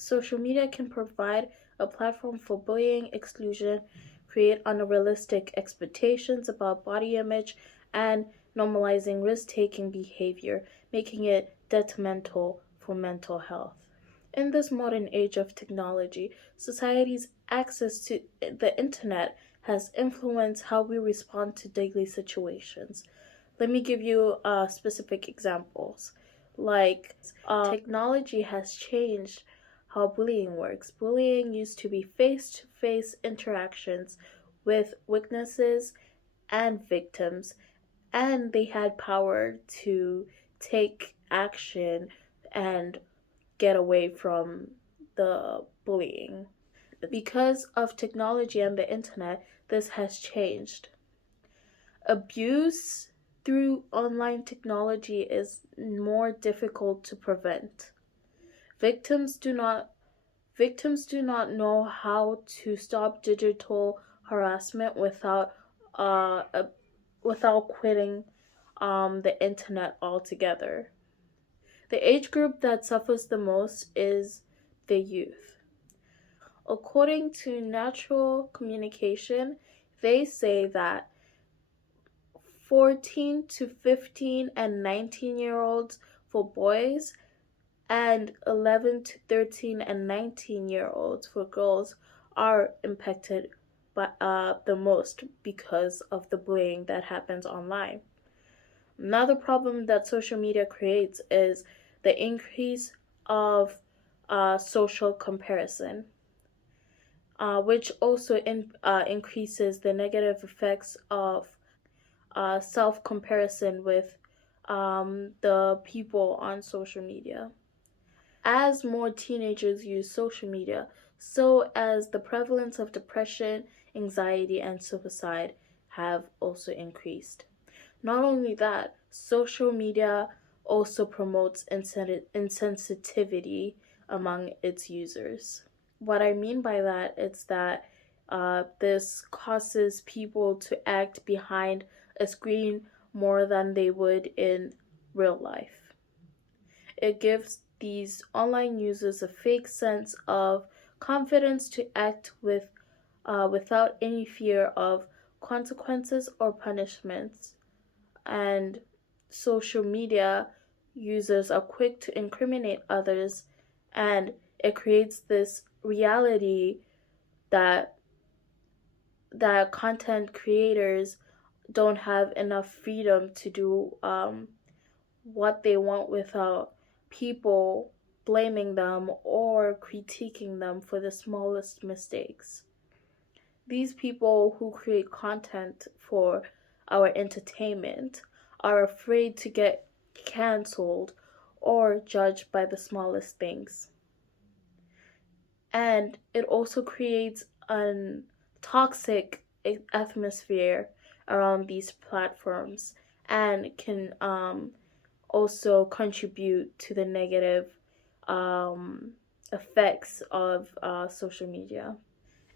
social media can provide a platform for bullying, exclusion, create unrealistic expectations about body image, and normalizing risk taking behavior, making it detrimental for mental health. In this modern age of technology, society's access to the internet has influenced how we respond to daily situations. Let me give you specific examples. Like, technology has changed how bullying works. Bullying used to be face to face interactions with witnesses and victims, and they had power to take action and get away from the bullying. Because of technology and the internet, this has changed. Abuse through online technology is more difficult to prevent. Victims do not Victims do not know how to stop digital harassment uh, uh, without quitting the internet altogether. The age group that suffers the most is the youth. According to Natural Communication, they say that 14 to 15 and 19-year-olds for boys and 11 to 13 and 19-year-olds for girls are impacted by the most because of the bullying that happens online. Another problem that social media creates is the increase of social comparison, which also increases the negative effects of self comparison with the people on social media. As more teenagers use social media, so as the prevalence of depression, anxiety, and suicide have also increased. Not only that, social media also promotes insensitivity among its users. What I mean by that is that this causes people to act behind a screen more than they would in real life. It gives these online users a fake sense of confidence to act without any fear of consequences or punishments. And social media users are quick to incriminate others, and it creates this reality that content creators don't have enough freedom to do what they want without people blaming them or critiquing them for the smallest mistakes. These people who create content for our entertainment are afraid to get cancelled or judged by the smallest things. And it also creates a toxic atmosphere around these platforms and can also contribute to the negative um, effects of social media.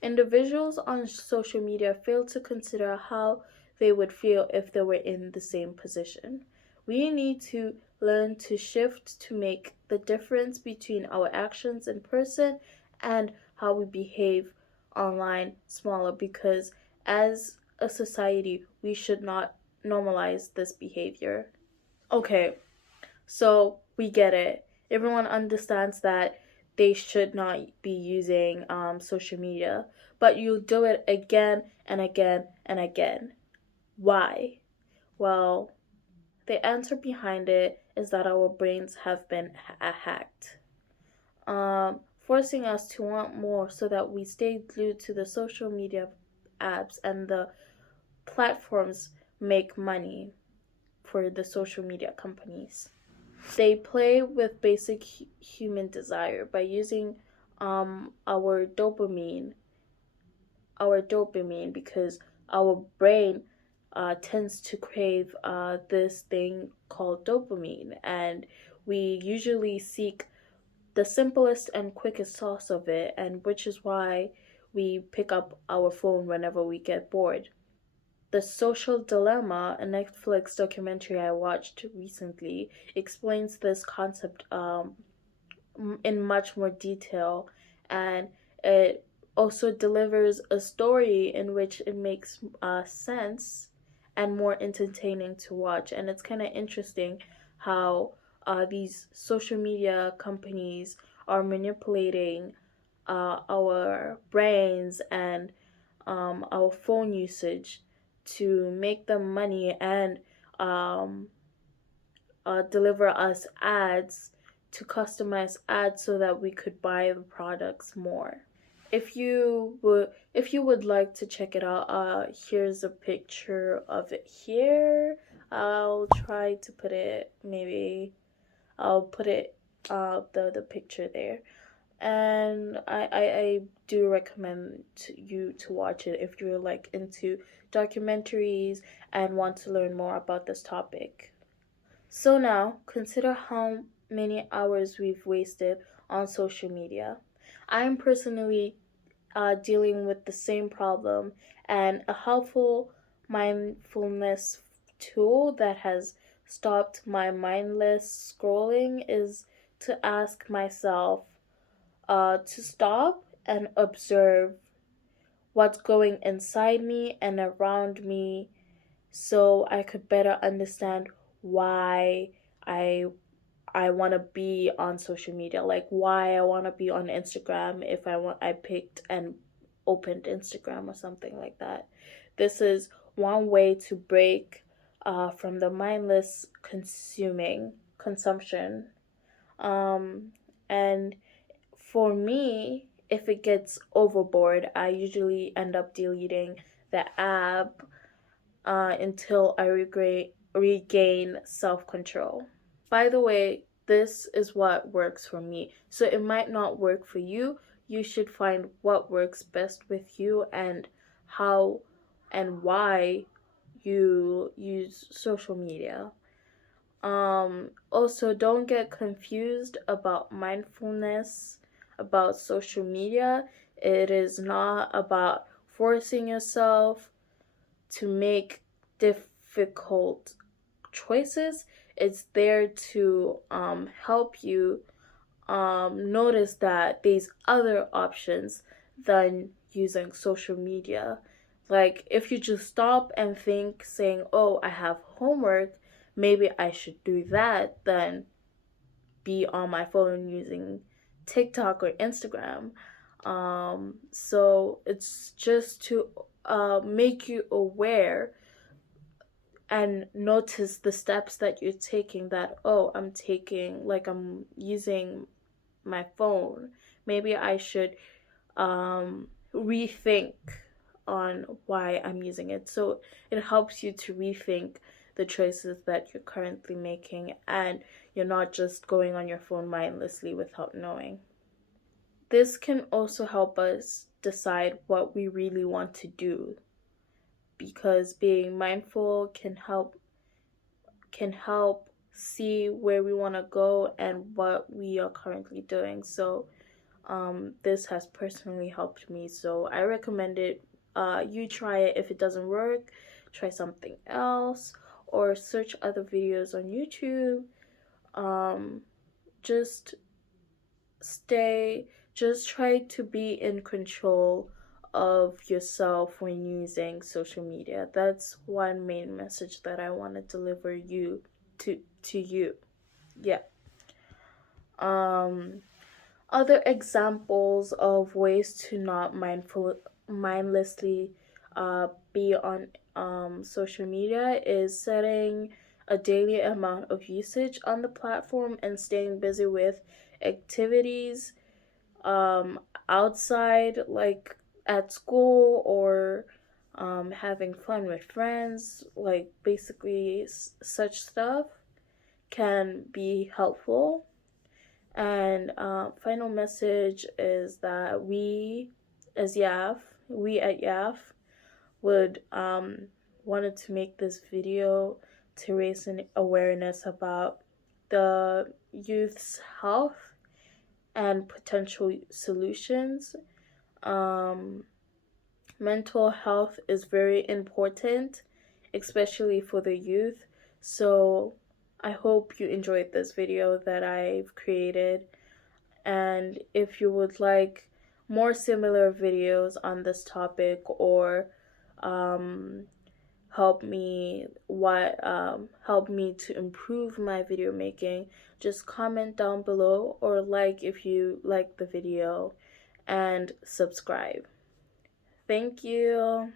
Individuals on social media fail to consider how they would feel if they were in the same position. We need to learn to shift to make the difference between our actions in person and how we behave online smaller, because as a society, we should not normalize this behavior. Okay, so we get it. Everyone understands that they should not be using social media, but you do it again and again and again. Why? Well, the answer behind it is that our brains have been hacked, forcing us to want more so that we stay glued to the social media apps, and the platforms make money for the social media companies. They play with basic human desire by using our dopamine, because our brain tends to crave this thing called dopamine, and we usually seek the simplest and quickest source of it, and which is why we pick up our phone whenever we get bored. The Social Dilemma, a Netflix documentary I watched recently, explains this concept in much more detail, and it also delivers a story in which it makes sense and more entertaining to watch. And it's kind of interesting how these social media companies are manipulating our brains and our phone usage to make them money and um, deliver us ads, to customize ads so that we could buy the products more. If you would like to check it out, here's a picture of it here. I'll try to put it, maybe I'll put it the picture there. And I do recommend you to watch it if you're like into documentaries and want to learn more about this topic. So now, consider how many hours we've wasted on social media. I am personally dealing with the same problem, and a helpful mindfulness tool that has stopped my mindless scrolling is to ask myself to stop and observe what's going inside me and around me so I could better understand why I I want to be on social media, like why I want to be on Instagram if I picked and opened Instagram or something like that. This is one way to break from the mindless consuming consumption. Um, and for me, if it gets overboard, I usually end up deleting the app until I regain self control. By the way, this is what works for me. So it might not work for you. You should find what works best with you and how and why you use social media. Also, don't get confused about mindfulness, about social media. It is not about forcing yourself to make difficult choices. It's there to help you notice that there's other options than using social media. Like, if you just stop and think, saying, oh, I have homework, maybe I should do that, then be on my phone using TikTok or Instagram. So it's just to make you aware and notice the steps that you're taking, that oh, I'm using my phone, maybe I should rethink on why I'm using it. So it helps you to rethink the choices that you're currently making, and you're not just going on your phone mindlessly without knowing. This can also help us decide what we really want to do, because being mindful can help see where we want to go and what we are currently doing. So this has personally helped me, so I recommend it. You try it. If it doesn't work, try something else or search other videos on YouTube. um, just stay just try to be in control of yourself when using social media. That's one main message that I want to deliver you to you. Yeah. um Other examples of ways to not mindlessly be on social media is setting a daily amount of usage on the platform and staying busy with activities um, outside, like at school, or having fun with friends, like basically such stuff can be helpful. And final message is that we at YAF, would wanted to make this video to raise an awareness about the youth's health and potential solutions. Um, Mental health is very important, especially for the youth. So I hope you enjoyed this video that I've created, And if you would like more similar videos on this topic, or um, help me to improve my video making, just comment down below, or like if you like the video, and subscribe. Thank you.